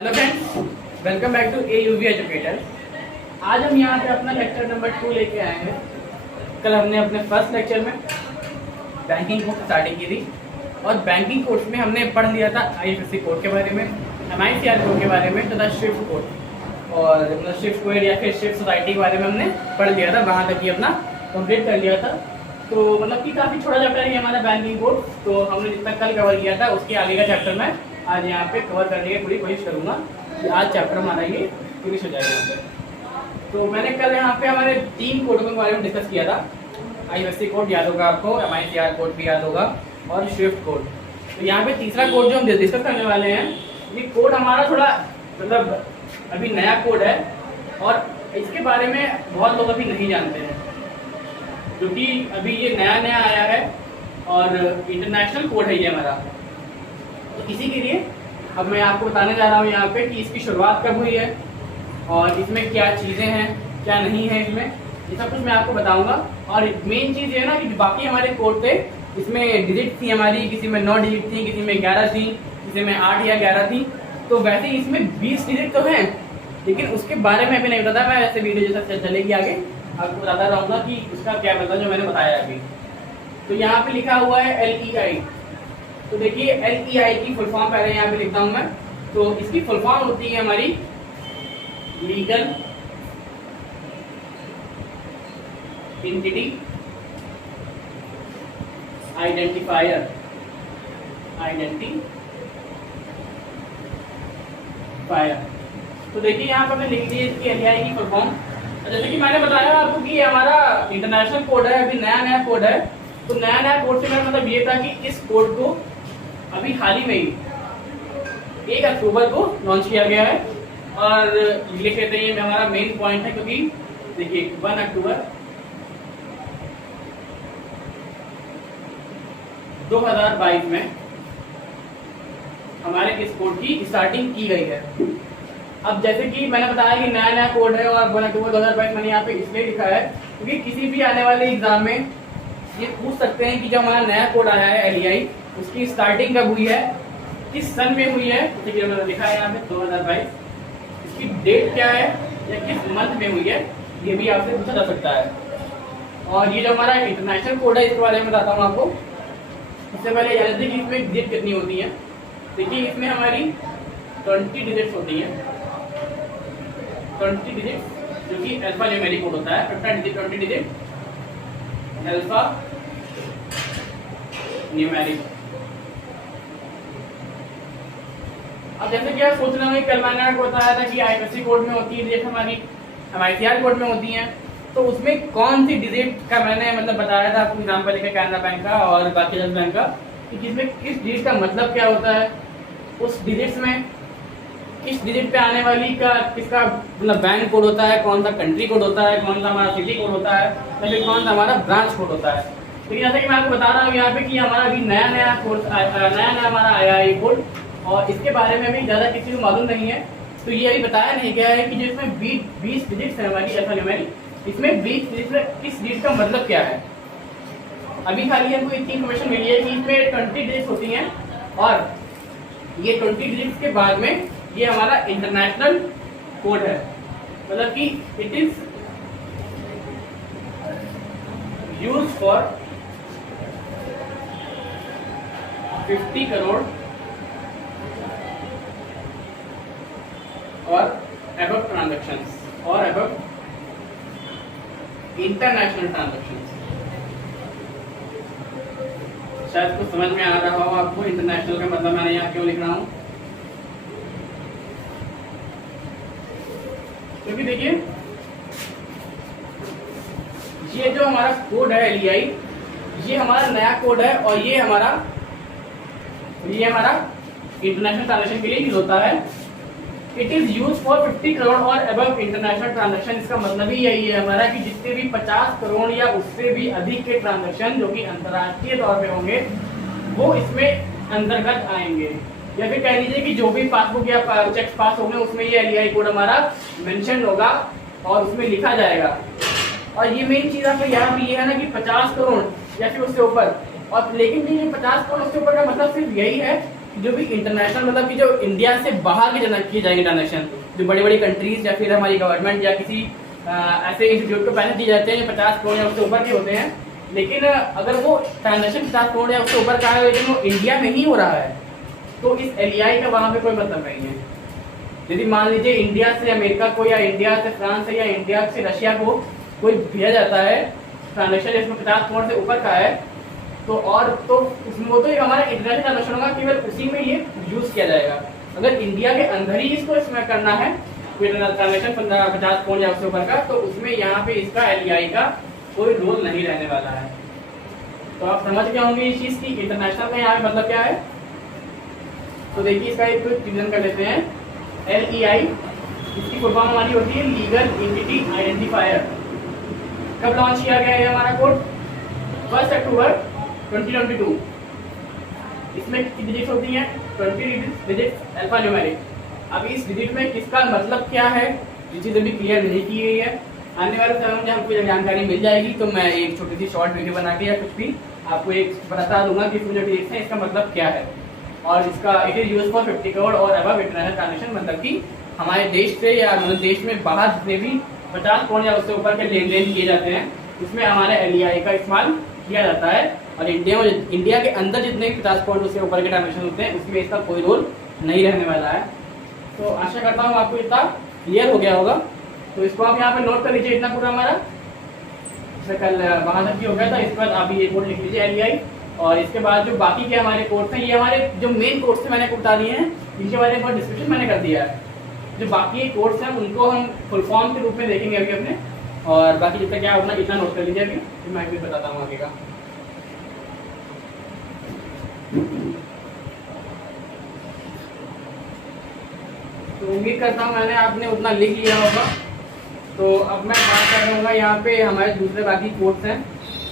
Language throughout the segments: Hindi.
Hello friends, welcome back to AUV educator. आज हम यहाँ पे अपना लेक्चर नंबर 2 लेके आए हैं। कल हमने अपने फर्स्ट लेक्चर में बैंकिंग कोड स्टार्टिंग की थी और बैंकिंग कोर्स में हमने पढ़ लिया था IFSC कोड के बारे में, MICR कोड के बारे में तथा शिफ्ट कोड और मतलब शिफ्ट कोड या फिर शिफ्ट सोसाइटी के बारे में हमने पढ़ लिया था। वहाँ तक ही अपना कंप्लीट कर लिया था। तो मतलब कि काफ़ी छोटा चैप्टर है हमारा बैंकिंग कोड। तो हमने जितना कल कवर किया था उसके आगे का चैप्टर में आज यहाँ पे कवर करने की पूरी कोशिश करूँगा कि आज चैप्टर हमारा ये फिनिश हो जाएगा यहाँ पे। तो मैंने कल यहाँ पे हमारे 3 कोडों के बारे में डिस्कस किया था। IFSC कोड याद होगा आपको, MICR कोड भी याद होगा और शिफ्ट कोड। तो यहाँ पे तीसरा कोड जो हम डिस्कस करने वाले हैं, ये कोड हमारा थोड़ा मतलब अभी नया कोड है और इसके बारे में बहुत लोग अभी नहीं जानते हैं क्योंकि अभी ये नया नया आया है और इंटरनेशनल कोड है ये हमारा। तो इसी के लिए अब मैं आपको बताने जा रहा हूँ यहाँ पे कि इसकी शुरुआत कब हुई है और इसमें क्या चीज़ें हैं क्या नहीं है, इसमें ये सब कुछ मैं आपको बताऊंगा। और मेन चीज़ ये है ना कि बाकी हमारे कोड थे इसमें डिजिट थी हमारी, किसी में 9 डिजिट थी, किसी में 11 थी, किसी में 8 या 11 थी। तो वैसे इसमें 20 डिजिट तो हैं लेकिन उसके बारे में अभी नहीं बताता। मैं वैसे वीडियो जैसा चलेगी आगे आपको बताता रहूँगा कि उसका क्या मतलब जो मैंने बताया अभी। तो यहाँ पे लिखा हुआ है LEI। तो देखिए LEI की फुल फॉर्म पहले यहाँ पे लिखता हूँ मैं। तो इसकी फुल फॉर्म होती है हमारी लीगल एंटिटी आइडेंटिफायर। तो देखिए यहाँ पर मैं लिख दी इसकी LEI की फुल फॉर्म। जैसे कि मैंने बताया आपको कि हमारा इंटरनेशनल कोड है, अभी नया नया कोड है। तो नया नया कोड से मेरा मतलब ये था कि इस कोड को अभी हाल ही में ही 1 अक्टूबर को लॉन्च किया गया है। और लिख लेते हैं ये हमारा मेन पॉइंट है क्योंकि देखिए 1 अक्टूबर 2022 में हमारे इस कोड की स्टार्टिंग की गई है। अब जैसे कि मैंने बताया कि नया नया कोड है और 1 अक्टूबर 2022 मैंने यहाँ पे इसलिए लिखा है क्योंकि किसी भी आने वाले एग्जाम में ये पूछ सकते हैं कि जो हमारा नया कोड आया है LEI उसकी स्टार्टिंग कब हुई है, किस सन में हुई है। जैसे कि मैंने लिखा है यहाँ पे 2022, इसकी डेट क्या है या किस मंथ में हुई है, ये भी आपसे पूछा जा सकता है। और ये जो हमारा इंटरनेशनल कोड है इसके बारे में बताता हूँ आपको। उससे पहले जान लीजिए कि इसमें डिजिट कितनी होती है। देखिए इसमें हमारी 20 डिजिट्स होती हैं, 20 डिजिट जो कि अल्फा न्यूमेरिक कोड होता है। 20 डिजिट अल्फा न्यूमेरिक। अब जैसे कि आप सोच रहे होंगे कल मैंने आपको बताया था कि IFSC कोड में होती है डिजिट हमारी, MICR कोड में होती हैं। तो उसमें कौन सी डिजिट का मैंने मतलब बताया था आपको एग्जाम्पल लेकर कैनरा बैंक का और बाकी बैंक का कि जिसमें किस डिजिट का मतलब क्या होता है, उस डिजिट्स में किस डिजिट पे आने वाली का किसका मतलब बैंक कोड होता है, कौन सा कंट्री कोड होता है, कौन सा हमारा सिटी कोड होता है या फिर कौन सा हमारा ब्रांच कोड होता है। लेकिन जैसे कि मैं आपको बता रहा हूँ यहाँ पे कि हमारा अभी नया नया कोड नया हमारा आया है ये कोड और इसके बारे में भी ज़्यादा किसी को मालूम नहीं है। तो ये अभी बताया नहीं गया है कि जो इसमें 20 डिजिट्स है हमारी अल्फा न्यूमेरिक, इसमें 20 डिजिट में किस डिजिट का मतलब क्या है। अभी खाली हमको इतनी इन्फॉर्मेशन मिली है कि इसमें 20 डिजिट्स होती हैं और ये 20 डिजिट्स के बाद में ये हमारा इंटरनेशनल कोड है। मतलब कि it is use for 50 crore और अबव ट्रांजैक्शंस और अबव इंटरनेशनल ट्रांजैक्शंस। शायद कुछ समझ में आ रहा हो आपको इंटरनेशनल का मतलब मैंने यहाँ क्यों लिख रहा हूँ, क्योंकि देखिए ये जो हमारा कोड है LEI ये हमारा नया कोड है और ये हमारा इंटरनेशनल ट्रांजैक्शन के लिए यूज होता है। It is use for 50 crore और अबव इंटरनेशनल ट्रांजैक्शन। इसका मतलब ही यही है हमारा कि जितने भी 50 करोड़ या उससे भी अधिक के ट्रांजैक्शन जो कि अंतर्राष्ट्रीय तौर पे होंगे वो इसमें अंतर्गत आएंगे। या फिर कह लीजिए कि जो भी पासबुक या चेक पास होंगे उसमें ये LEI कोड हमारा मेंशन होगा और उसमें लिखा जाएगा। और ये मेन चीज़ आपको यहाँ भी ये है ना कि 50 करोड़ या फिर उससे ऊपर। और लेकिन ये 50 करोड़ उससे ऊपर का मतलब सिर्फ यही है जो भी इंटरनेशनल मतलब कि जो इंडिया से बाहर की जाएंगे ट्रांजेक्शन, जो बड़ी बड़ी कंट्रीज या फिर हमारी गवर्नमेंट या किसी ऐसे इंस्टीट्यूट को पैसे दिए जाते हैं जो 50 करोड़ या उससे ऊपर के होते हैं, लेकिन अगर वो ट्रांजेक्शन 50 करोड़ या उससे ऊपर का है लेकिन वो इंडिया में ही हो रहा है, तो इस LEI का वहाँ पे कोई मतलब नहीं है। यदि मान लीजिए इंडिया से अमेरिका को या इंडिया से फ्रांस से या इंडिया से रशिया को कोई भेजा जाता है ट्रांजेक्शन जिसमें 50 करोड़ से ऊपर का है, तो उसमें वो तो एक हमारा इंटरनेशनल ट्रांजेक्शन होगा, केवल उसी में ये यूज किया जाएगा। अगर इंडिया के अंदर ही इसको इसमें करना है कोई ट्रांजेक्शन 50 करोड़ या उससे ऊपर का, तो उसमें यहाँ पे इसका LEI का कोई रोल नहीं रहने वाला है। तो आप समझ गए होंगे इस चीज की इंटरनेशनल का यहाँ पे मतलब क्या है। तो देखिए इसका एक रिवीजन कर लेते हैं। LEI इसकी फुल फॉर्म हमारी होती है लीगल एंटिटी आइडेंटिफायर। कब लॉन्च किया गया है हमारा कोड? 1 अक्टूबर 2022। इसमें कितनी डिजिट्स होती हैं? 20 डिजिट्स अल्फा न्यूमेरिक। अब इस डिजिट में किसका मतलब क्या है, ये चीज़ अभी क्लियर नहीं की गई है। आने वाले समय में हमको जानकारी मिल जाएगी तो मैं एक छोटी सी शॉर्ट वीडियो बना के या कुछ भी आपको एक बता दूंगा कि इसमें जो डिजिट्स हैं इसका मतलब क्या है। और इसका it is use for 50 crore और अबव इंटरनेशनल ट्रांजेक्शन, मतलब कि हमारे देश से या मतलब देश में बाहर जितने भी 50 करोड़ या उससे ऊपर के लेन देन किए जाते हैं उसमें हमारे LEI का इस्तेमाल किया जाता है। और इंडिया के अंदर जितने 50 करोड़ उससे ऊपर के ट्रांजेक्शन होते हैं उसमें इसका कोई रोल नहीं रहने वाला है। तो आशा करता हूँ आपको इतना क्लियर हो गया होगा। तो इसको आप यहाँ पे नोट कर लीजिए, इतना पूरा हमारा कल वहाँ तक हो गया था। इसके बाद आप ये कोड लिख लीजिए LEI, और इसके बाद जो बाकी के हमारे कोर्स हैं, ये हमारे जो मेन कोर्स थे मैंने बता दिए हैं, इनके बारे में डिस्क्रिप्शन मैंने कर दिया है। जो बाकी कोर्स हैं उनको हम फुल फॉर्म के रूप में देखेंगे अभी अपने, और बाकी जितना क्या अपना इतना नोट कर लीजिए अभी, फिर मैं भी बताता हूँ आगे का। तो उम्मीद करता हूँ मैंने आपने उतना लिख लिया होगा। तो अब मैं बात कर रहूँगा यहाँ पे हमारे दूसरे बाकी कोर्स हैं।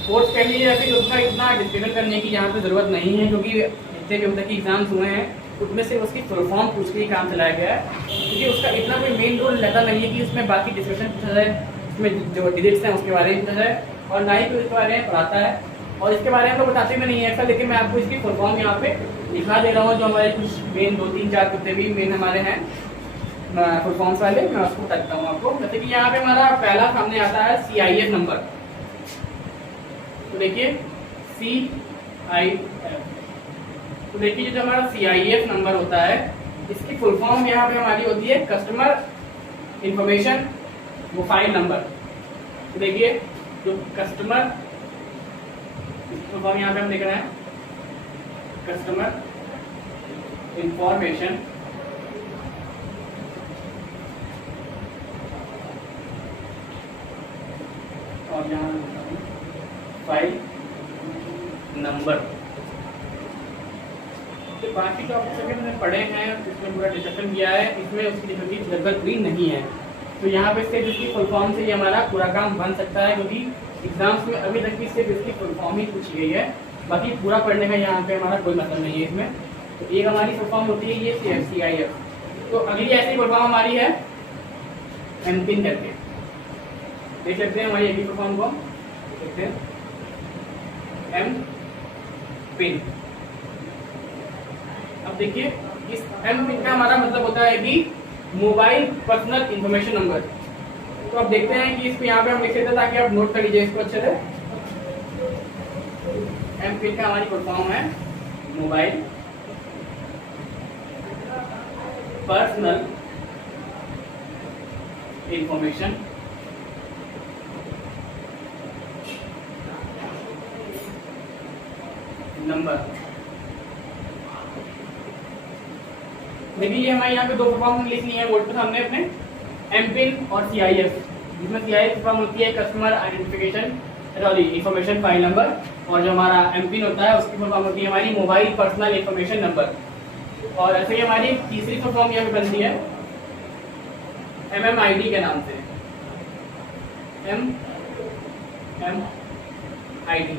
कोर्स कह लीजिए फिर उसका इतना डिस्कशन करने की यहाँ पे ज़रूरत नहीं है, क्योंकि जितने भी अब तक एग्जाम्स हुए हैं उसमें से उसकी फुल फॉर्म पूछ के ही काम चलाया गया है, क्योंकि उसका इतना कोई मेन रोल रहता नहीं है कि उसमें बाकी डिस्कशन पूछा जाए, उसमें जो डिजिट्स हैं उसके बारे में पूछा जाए, और ना ही कोई उसके बारे में पढ़ाता है, और इसके बारे में तो बताते भी नहीं है ऐसा। लेकिन मैं आपको इसकी फुल फॉर्म यहाँ पे लिखा दे रहा हूँ, जो हमारे कुछ मेन 2-3-4 कितने भी मेन हमारे हैं फुल फॉर्म्स वाले, मैं उसको बताता हूँ आपको। जैसे कि यहाँ पे हमारा पहला सामने आता है CIF नंबर। तो देखिए CIF, तो देखिए जो हमारा CIF नंबर होता है इसकी फुल फॉर्म यहाँ पे हमारी होती है कस्टमर इंफॉर्मेशन मोबाइल नंबर। तो देखिए जो कस्टमर फुल फॉर्म यहाँ पे हम लिख रहे हैं कस्टमर इंफॉर्मेशन और यहाँ फाइल नंबर। तो बाकी टॉपिक सभी मैंने पढ़े हैं, इसमें पूरा डिस्कशन किया है, इसमें उसकी डिफरेंस जरूरत भी नहीं है। तो यहाँ पे सिर्फ इसकी फुल फॉर्म से ही हमारा पूरा काम बन सकता है, क्योंकि एग्जाम्स में अभी तक की सिर्फ इसकी फुल फॉर्म ही पूछी गई है, बाकी पूरा पढ़ने का यहाँ पे हमारा कोई मतलब नहीं है इसमें। तो एक हमारी फुल फॉर्म होती है ये CIF। तो अगली ऐसी फुल फॉर्म हमारी है MPIN करके, देख सकते हैं हमारी अगली फुल फॉर्म को देखते हैं MPIN। अब देखिए इस MPIN का हमारा मतलब होता है कि मोबाइल पर्सनल इंफॉर्मेशन नंबर। तो अब देखते हैं कि इसको यहाँ पे हम लिख देते हैं ताकि आप नोट कर लीजिए इसको अच्छे से। MPIN का हमारी फुल फॉर्म है मोबाइल पर्सनल इंफॉर्मेशन नंबर। देखिए ये हमारे यहाँ पे 2 फॉर्म लिखनी है बोर्ड पे सामने अपने, MPIN और CIF, जिसमें CIF फॉर्म होती है customer identification sorry information file number, और जो हमारा MPIN होता है उसकी फॉर्म होती है हमारी मोबाइल पर्सनल इंफॉर्मेशन नंबर। और ऐसे ही हमारी तीसरी फॉर्म यहाँ पे बनती है MMID के नाम से, MMID।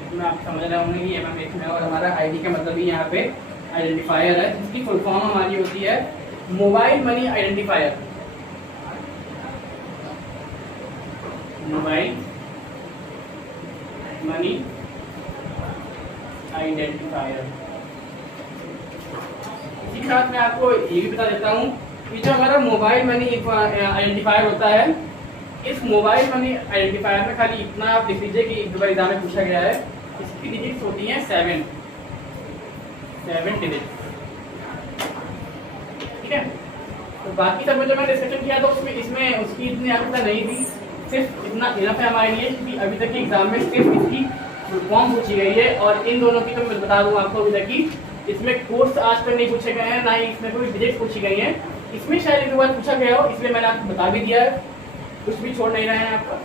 इसमें आप समझ रहे होंगे कि MM इसमें, और हमारा ID का मतलब ही यहाँ पे आइडेंटिफायर है, जिसकी फुल फॉर्म हमारी होती है mobile money identifier. Mobile money identifier. इसी के साथ मैं आपको ये भी बता देता हूँ कि जो हमारा मोबाइल मनी आइडेंटिफायर होता है, इस मोबाइल मनी आइडेंटिफायर में खाली इतना आप लिख लीजिए कि एक बार एग्जाम में पूछा गया है, इसकी डिजिट्स होती हैं 7 डिजिट। ठीक है, तो बाकी सब में जो मैंने डिस्कशन किया था उसमें इसमें उसकी इतनी आवश्यकता नहीं थी, सिर्फ इतना इनफ है हमारे लिए कि अभी तक के एग्जाम में सिर्फ इसकी फॉर्म पूछी गई है। और इन दोनों की तो मैं बता दूँ आपको अभी तक की इसमें कोर्स आज तक नहीं पूछे गए हैं, ना ही इसमें कोई डिजिट पूछी गई है। इसमें शायद एक बार पूछा गया हो, इसलिए मैंने आपको बता भी दिया है, कुछ भी छोड़ नहीं रहे हैं आपका।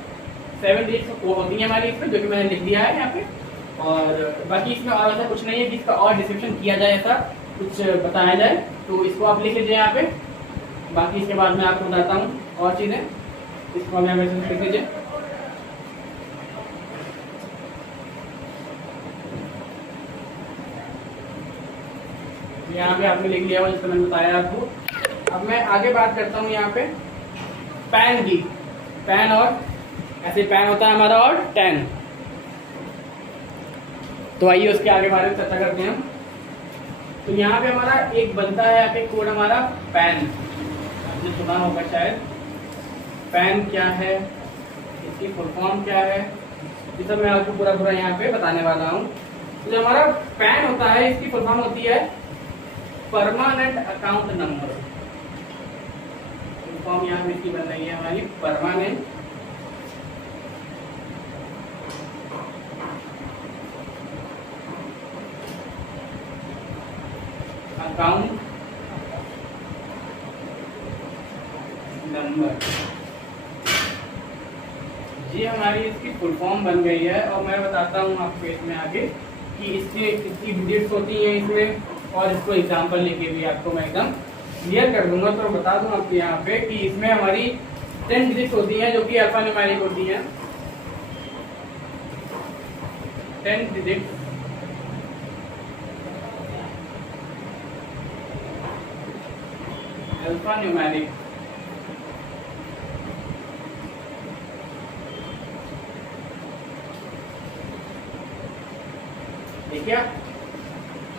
7 डिजिट कोड होती है हमारी इसमें, जो कि मैंने लिख दिया है यहाँ पे। और बाकी इसमें और ऐसा कुछ नहीं है कि इसका और डिस्क्रिप्शन किया जाए, ऐसा कुछ बताया जाए, तो इसको आप लिख लीजिए यहाँ पे। बाकी इसके बाद मैं आपको बताता हूँ और चीज़ें, इसको हम यहाँ पे लिख लीजिए। यहाँ पे आपने लिख लिया हो जिसको मैंने बताया आपको। अब मैं आगे बात करता हूँ यहाँ पे पैन की। पैन और ऐसे पैन होता है हमारा और 10। तो आइए उसके आगे बारे में चर्चा करते हैं। तो यहाँ पे हमारा एक बनता है यहाँ पे कोड हमारा पैन, आपने सुना होगा शायद। पैन क्या है, इसकी फुल फॉर्म क्या है, ये सब मैं आपको पूरा यहाँ पे बताने वाला हूँ। तो जो हमारा पैन होता है इसकी फुल फॉर्म होती है permanent account number. Full form यहाँ पे इसकी बन रही है हमारी परमानेंट अकाउंट नंबर। ये हमारी इसकी फुल फॉर्म बन गई है। और मैं बताता हूँ आपको इसमें आगे कि इसकी डिजिट्स होती हैं इसमें, और इसको एग्जांपल लेके भी आपको मैं एकदम क्लियर कर दूंगा। तो बता दूं आपको यहाँ पे कि इसमें हमारी 10 डिजिट्स होती हैं जो कि अल्फा न्यूमेरिक होती हैं। 10 डिजिट्स अल्फा न्यूमेरिक। देखिए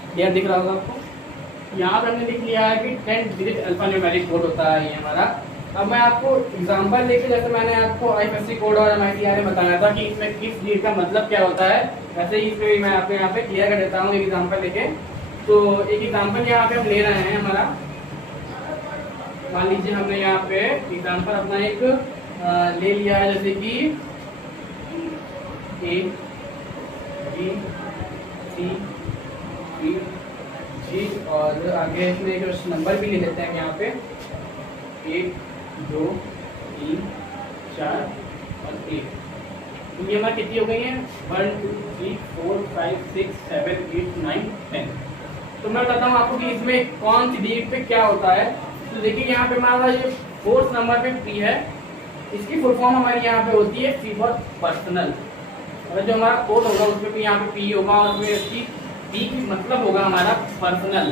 क्लियर दिख रहा होगा आपको। यहाँ पे हमने लिख लिया है कि 10 डिजिट अल्फा न्यूमेरिक कोड होता है ये हमारा। अब मैं आपको एग्जांपल लेके, जैसे मैंने आपको IFSC कोड और MITR में बताया था कि इसमें किस डिजिट का मतलब क्या होता है, वैसे ही इसमें मैं आपको यहाँ पे क्लियर कर देता हूँ एक एग्जाम्पल लेके। तो एक एग्जाम्पल यहाँ पे हम ले रहे हैं हमारा, मान लीजिए हमने यहाँ पे एग्जाम्पल अपना एक ले लिया है, जैसे कि A B C D G, और आगे इसमें कुछ नंबर भी ले लेते हैं यहाँ पे 1 2 3 4 और 1। तो ये हमारी कितनी हो गई है 1 2 3 4 5 6 7 8 9 10। तो मैं बताता हूँ आपको कि इसमें कौन सी डिजिट पे क्या होता है। तो देखिए यहाँ पे हमारा ये 4th नंबर पे P है, इसकी फुल फॉर्म हमारी यहाँ पे होती है P फॉर पर्सनल। अगर जो हमारा कोड होगा उसमें भी यहाँ पे P होगा, और उसमें इसकी P की मतलब होगा हमारा पर्सनल।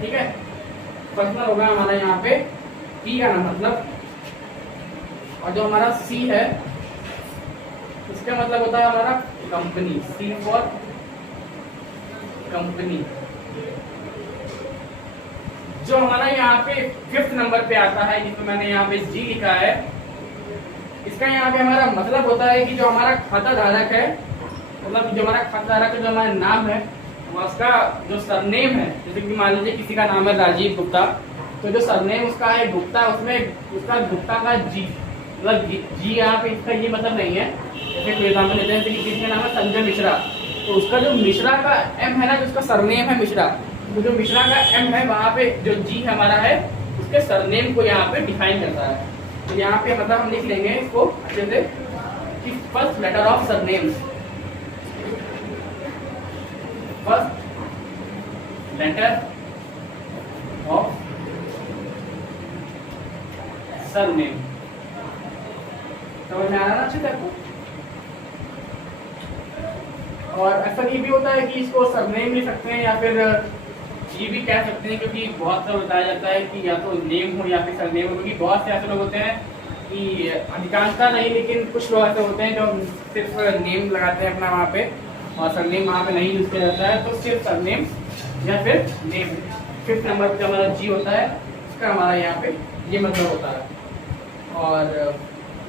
ठीक है, पर्सनल होगा हमारा यहाँ पे P का ना मतलब। और जो हमारा C है इसका मतलब होता है हमारा कंपनी, C फॉर कंपनी। जो हमारा यहाँ पे 5th नंबर पे आता है, जिसमें मैंने यहाँ पे G लिखा है, इसका यहाँ पे हमारा मतलब होता है कि जो हमारा खाता धारक है, मतलब जो हमारा खाता धारक का जो हमारा नाम है, उसका जो सरनेम है, जैसे कि मान लीजिए किसी का नाम है राजीव गुप्ता, तो जो सरनेम उसका है गुप्ता, उसमें उसका गुप्ता का जी, मतलब जी यहाँ पे इसका ये मतलब नहीं है। जैसे कोई एग्जाम्पल लेते हैं कि किसी का नाम है संजय मिश्रा, तो उसका जो मिश्रा का एम है ना, जो उसका सरनेम है मिश्रा, तो जो मिश्रा का एम है वहाँ पे जो जी हमारा है उसके सरनेम को यहाँ पे डिफाइन करता है। तो यहाँ पे मतलब हम लिख लेंगे इसको अच्छे से कि first letter of surname, first letter of surname. समझ में आ रहा ना अच्छे से आपको। और ऐसा ये भी होता है कि इसको सरनेम लिख सकते हैं या फिर ये भी कह सकते हैं, क्योंकि बहुत सा बताया जाता है कि या तो नेम हो या फिर सरनेम हो, क्योंकि बहुत से ऐसे लोग होते हैं कि अधिकांशता नहीं लेकिन कुछ लोग ऐसे होते हैं जो सिर्फ नेम लगाते हैं अपना वहाँ पे और सरनेम वहाँ पे नहीं यूज किया जाता है, तो सिर्फ सरनेम या फिर नेम 5th नंबर पे हमारा जी होता है, उसका हमारा यहाँ पे ये मतलब होता है। और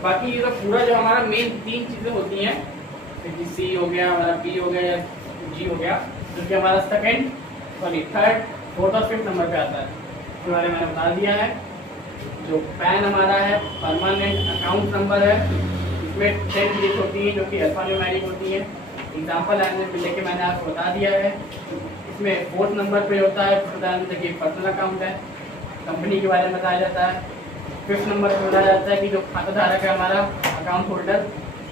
बाकी ये तो पूरा जो हमारा मेन 3 चीज़ें होती हैं, जैसे सी हो गया, हमारा बी हो गया या जी हो गया, जो कि हमारा सेकंड, सॉरी थर्ड, फोर्थ और 5th नंबर पे आता है, इसके बारे में मैंने बता दिया है। जो पैन हमारा है, परमानेंट अकाउंट नंबर है, इसमें 10 डिजिट होती हैं जो कि अल्फान्यूमेरिक होती हैं। एग्जाम्पल लेके मैंने आपको बता दिया है। इसमें 4th नंबर पे होता है, देखिए पर्सनल अकाउंट है, कंपनी के बारे में बताया जाता है। 5th नंबर पे बताया जाता है कि जो खाता धारक है हमारा अकाउंट होल्डर,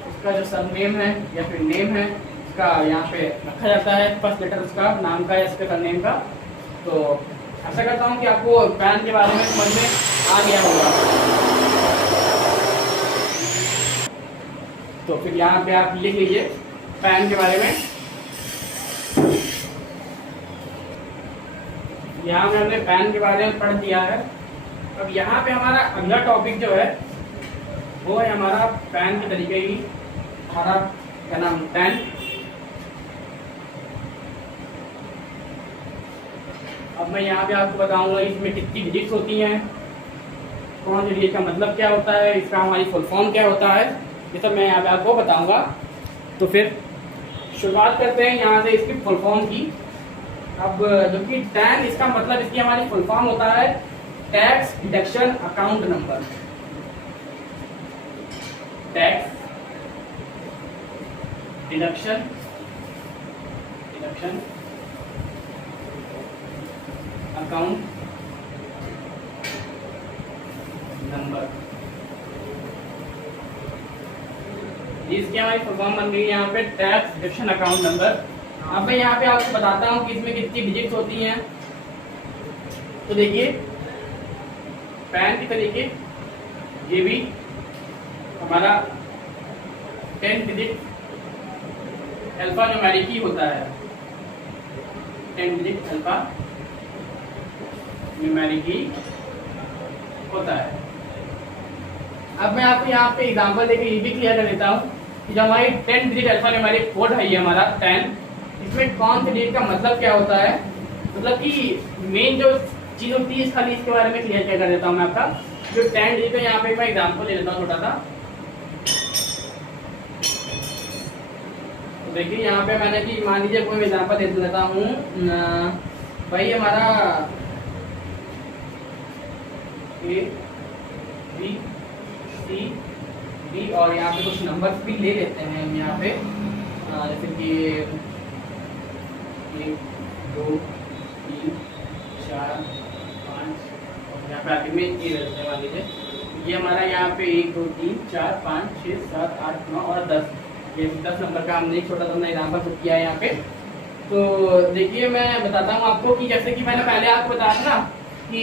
उसका जो सब नेम है या फिर नेम है उसका यहाँ पे रखा जाता है, फर्स्ट लेटर उसका नाम का या इसके सर नेम का। तो आशा करता हूँ कि आपको पैन के बारे में समझ में आ गया होगा। तो फिर यहाँ पे आप लिख लीजिए पैन के बारे में। यहाँ में हमने पैन के बारे में पढ़ दिया है। अब यहाँ पे हमारा अगला टॉपिक जो है वो है हमारा पैन के तरीके की, हमारा क्या नाम, पैन। अब मैं यहाँ पे आपको बताऊंगा इसमें कितनी डिजिट्स होती हैं, कौन सी डिजिट का मतलब क्या होता है, इसका हमारी फुल फॉर्म क्या होता है, ये सब मैं यहाँ पे आपको बताऊंगा। तो फिर शुरुआत करते हैं यहाँ से इसकी फुल फॉर्म की। अब जो कि टैन, इसका मतलब इसकी हमारी फुल फॉर्म होता है tax deduction account number. Tax deduction account number, इसकी हमारी फुल फॉर्म बन गई यहाँ पे टैक्स डिडक्शन अकाउंट नंबर। अब मैं यहाँ पे आपको बताता हूँ कि इसमें कितनी डिजिट्स होती हैं। तो देखिए पैन की तरीके ये भी हमारा 10 डिजिट अल्फा न्यूमेरिक ही होता है, 10 डिजिट अल्फा न्यूमेरिक ही होता है। अब मैं आपको यहाँ पे एग्जांपल देके ये भी क्लियर कर देता हूँ कि जो हमारी 10 डिजिट अल्फा न्यूमेरिक कोड है ये हमारा 10, इसमें कौन सी डिजिट का मतलब क्या होता है, मतलब कि मेन जो चीज होती है खाली इसके बारे में क्लियर कर देता हूँ मैं आपका। जो 10 डिजिट है यहाँ पे मैं एग्जांपल ले लेता हूँ छोटा सा। तो देखिए यहाँ पे मैंने कि मान लीजिए कोई एग्जांपल दे देता हूँ, भाई हमारा ए बी सी डी, और यहाँ पे कुछ नंबर्स भी ले लेते हैं हम यहाँ पे, जैसे कि 1 2 3 4 5, और यहाँ पे आगे में ये रहते हैं, मान लीजिए ये हमारा यहाँ पे 1 2 3 4 5 6 7 8 9 और 10, ये 10 नंबर का हमने एक छोटा सा एग्जाम्पल पुट किया है यहाँ पे। तो देखिए मैं बताता हूँ आपको कि जैसे कि मैंने पहले आपको बताया था कि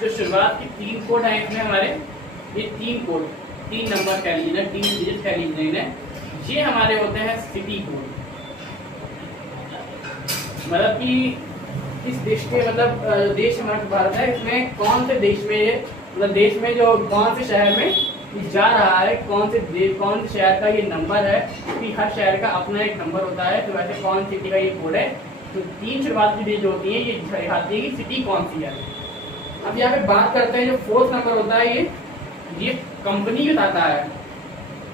जो शुरुआत की 3 कोड हैं इसमें हमारे, ये 3 कोड 3 नंबर कह लीजिए, 3 डिजिट कह लीजिए, ये हमारे होते हैं सिटी कोड। मतलब कि इस देश के, मतलब देश हमारा भारत है, इसमें कौन से देश में, मतलब देश में जो कौन से शहर में जा रहा है, कौन से शहर का ये नंबर है, कि हर शहर का अपना एक नंबर होता है। तो वैसे कौन सिटी का ये कोड है, तो 3 शुरुआत की डिजिट होती है, ये दिखाती है कि सिटी कौन सी है। अब यहाँ पे बात करते हैं जो 4th नंबर होता है, ये कंपनी बताता है।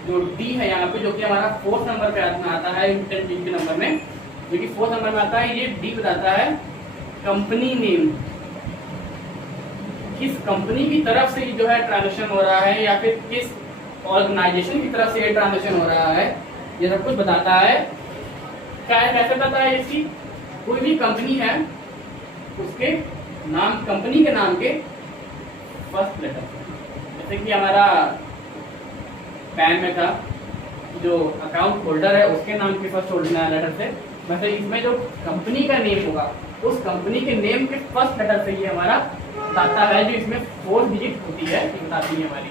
जो डी है यहाँ पे, जो कि हमारा 4th नंबर पे आता है, 10 डिजिट के नंबर में, जो कि 4th नंबर में आता है, ये डी बताता है कंपनी नेम, किस कंपनी की तरफ से जो है ट्रांजेक्शन हो रहा है, या फिर किस ऑर्गेनाइजेशन की तरफ से ये ट्रांजेक्शन हो रहा है, ये सब कुछ बताता है। क्या कैसे बताता है, इसकी कोई भी कंपनी है उसके नाम, कंपनी के नाम के फर्स्ट लेटर, जैसे कि हमारा पैन में था जो अकाउंट होल्डर है उसके नाम के फर्स्ट लेटर से, वैसे इसमें जो कंपनी का नेम होगा उस कंपनी के नेम के फर्स्ट लेटर से ये हमारा बताता है, जो इसमें 4 डिजिट होती है, ये बताती है हमारी।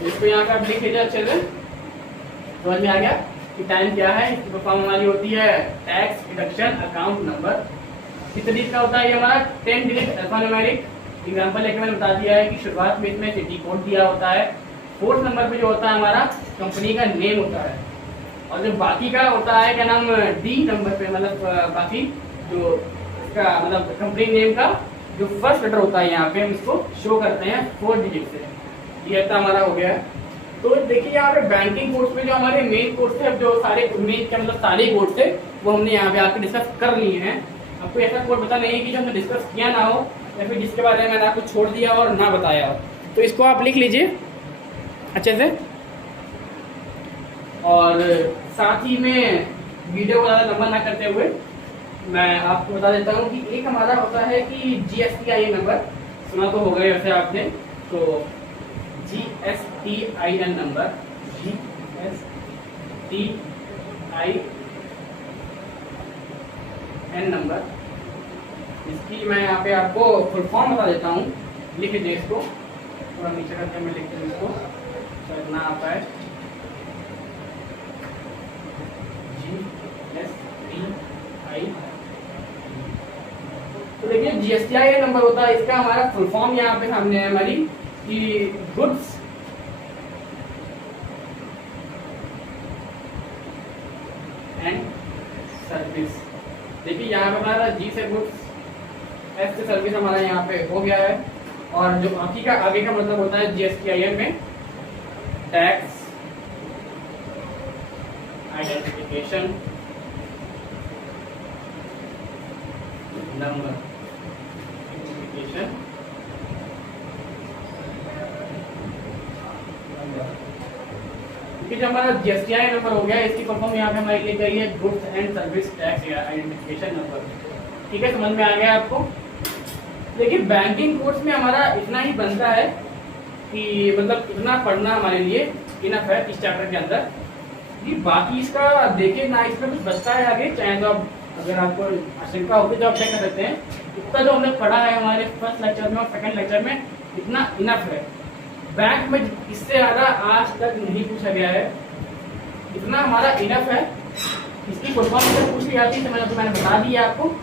तो इसको यहाँ पे आप लिख लीजिए अच्छे से, समझ में आ गया कि टाइम क्या है। इसकी फॉर्म हमारी होती है टैक्स डिडक्शन अकाउंट नंबर। किस डिजिट का होता है ये हमारा 10 डिजिट अल्फान्यूमेरिक। एग्जांपल लेके मैंने बता दिया है कि शुरुआत में इसमें सिटी कोड दिया होता है, 4th नंबर पे जो होता है हमारा कंपनी का नेम होता है, और जो बाकी का होता है क्या नाम, डी नंबर पे, मतलब बाकी जो इसका मतलब कंपनी नेम का जो फर्स्ट लेटर होता है यहाँ पे हम इसको शो करते हैं 4 डिजिट से। ये तो हमारा हो गया है। तो देखिए यहाँ पे बैंकिंग कोर्स में जो हमारे मेन कोर्स थे, अब जो सारे मेन का मतलब सारे कोर्स थे वो हमने यहाँ पे आपके डिस्कस कर लिए हैं। आपको ऐसा कोर्स पता नहीं है कि जो हमने डिस्कस किया ना हो या फिर जिसके बारे में मैंने आपको छोड़ दिया और ना बताया हो, तो इसको आप लिख लीजिए अच्छे से। और साथ ही में वीडियो को ज़्यादा लंबा ना करते हुए मैं आपको बता देता हूँ कि एक हमारा होता है कि GSTIN नंबर, सुना तो होगा वैसे आपने, तो GSTIN नंबर, GSTIN नंबर, इसकी मैं यहाँ पे आपको फुल फॉर्म बता देता हूँ। लिख लीजिए इसको, थोड़ा नीचे करके मैं लिखते हूँ इसको, शायद ना आता है। GSTI, तो देखिए GSTI नंबर होता है, इसका हमारा फुल फॉर्म यहाँ पे सामने है हमारी कि गुड्स एंड सर्विस। देखिए यहाँ पे हमारा G से गुड्स, S से सर्विस हमारा यहाँ पे हो गया है। और जो बाकी का आगे का मतलब होता है GSTIN में टैक्स आइडेंटिफिकेशन नंबर, जो हमारा GSTI नंबर हो गया, इसकी फुल यहाँ पे हमारी लिख गई है goods and service tax identification number. ठीक है, समझ में आ गया आपको। देखिए बैंकिंग कोर्स में हमारा इतना ही बनता है कि मतलब इतना पढ़ना हमारे लिए इनफ है इस चैप्टर के अंदर। कि बाकी इसका देखिए ना, इसमें कुछ बचता है आगे, चाहे तो आप अगर आपको आशंका होगी तो आप चेक कर सकते हैं। इतना जो हमने पढ़ा है हमारे फर्स्ट लेक्चर में और सेकंड लेक्चर में, इतना इनफ है। बैंक में इससे ज़्यादा आज तक नहीं पूछा गया है, इतना हमारा इनफ है। इसकी परफॉर्मेंस से पूछ ली जाती है तो मैंने बता दिया आपको,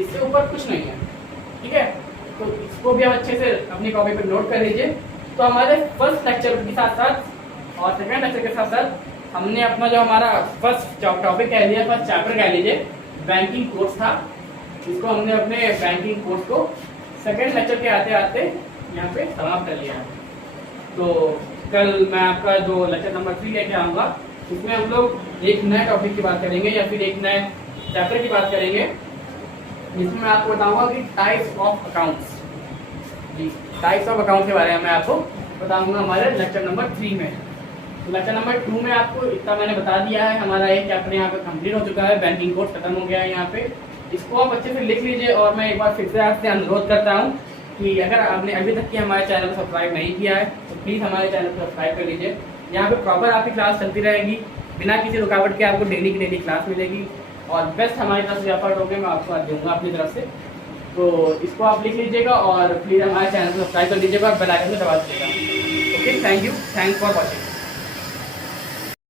इससे ऊपर कुछ नहीं है। ठीक है, तो इसको भी आप अच्छे से अपनी कॉपी पर नोट कर लीजिए। तो हमारे फर्स्ट लेक्चर के साथ साथ और सेकंड लेक्चर के साथ साथ हमने अपना जो हमारा फर्स्ट टॉपिक कह लिया, फर्स्ट चैप्टर कह लीजिए, बैंकिंग कोर्स था, इसको हमने अपने बैंकिंग कोर्स को सेकंड लेक्चर के आते आते यहाँ पे समाप्त कर लिया है। तो कल मैं आपका जो लेक्चर नंबर 3 लेके आऊँगा, उसमें हम लोग एक नए टॉपिक की बात करेंगे या फिर एक नए चैप्टर की बात करेंगे, जिसमें मैं आपको बताऊंगा कि टाइप्स ऑफ अकाउंट्स। जी, टाइप्स ऑफ अकाउंट के बारे में मैं आपको बताऊंगा हमारे लेक्चर नंबर 3 में। तो लेक्चर नंबर 2 में आपको इतना मैंने बता दिया है। हमारा एक चैप्टर यहाँ पे कंप्लीट हो चुका है, बैंकिंग कोर्स खत्म हो गया है यहाँ पे। इसको आप अच्छे से लिख लीजिए। और मैं एक बार फिर से आपसे अनुरोध करता हूँ कि अगर आपने अभी तक की हमारे चैनल को सब्सक्राइब नहीं किया है तो प्लीज़ हमारे चैनल को सब्सक्राइब कर लीजिए। यहाँ पे प्रॉपर आपकी क्लास चलती रहेगी, बिना किसी रुकावट के आपको डेली की डेली क्लास मिलेगी और बेस्ट हमारी तरफ से एफर्ट होकर मैं आपको दूंगा अपनी तरफ से। तो इसको आप लिख लीजिएगा और प्लीज़ हमारे चैनल को सब्सक्राइब कर लीजिएगा और बेल आइकन को दबा दीजिएगा। Okay, thank you, thanks for watching.